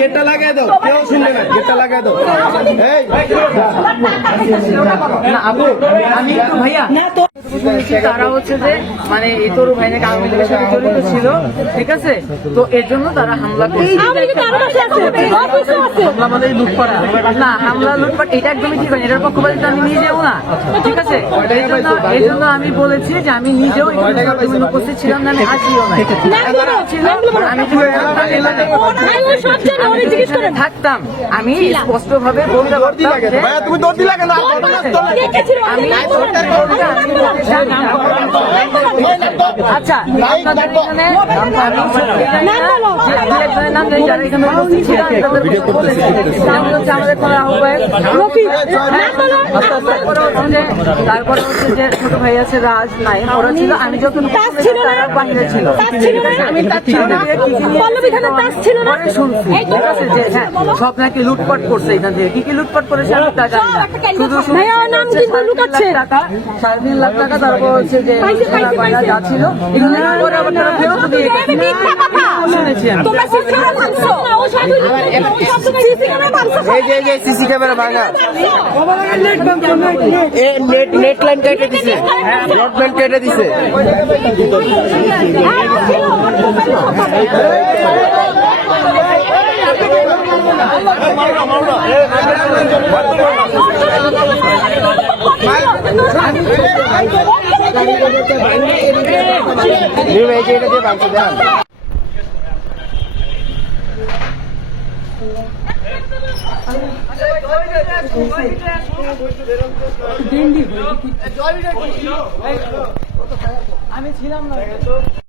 গেটটা লাগাই দাও, কেউ শুনবে না, গেটটা লাগাই দাও। আমি একটু ভাইয়া তারা হচ্ছে যে মানে এই তরু ভাই নাকি আওয়ামী লীগের সাথে জড়িত ছিল, ঠিক আছে? তো এর জন্য তারা হামলা করছে। হামলা মানে লুটপাট না, হামলা লুটপাট এটা একদমই ঠিক হয়। এটার পক্ষপাতী আমি নিজেও না, ঠিক আছে? এই জন্য আমি বলেছি যে আমি নিজেও এখানে উপস্থিত ছিলাম না, আমি আসিও না। আমি থাকতাম, আমি স্পষ্ট ভাবে বলতে পারতাম। আচ্ছা, আপনাদের এখানে নাম নেই যারা এখানে উপস্থিত ছিলেন, আমাদের কোনো আহ্বায়ক। তারপরে হচ্ছে যে ছোট ভাই আছে রাজ নাই, ওরা ছিল, আমি যখন তারা বাহিরে ছিল, আমি তার শুনছি, ঠিক আছে? যে হ্যাঁ সব নাকি লুটপাট করছে এখান থেকে, কি কি লুটপাট করেছে আমি তা জানি না, শুধু 3.5 লাখ টাকা, 3.5 লাখ টাকা, তারপর হচ্ছে যে বায়না যা ছিল এগুলো করে আবার তারা ফেরত দিয়ে শুনেছি আমি। সিসি ক্যামেরা ভাঙা, নেট লাইন কেটে দিছে, ব্রডব্যান্ড কেটে দিছে। আমি ছিলাম না।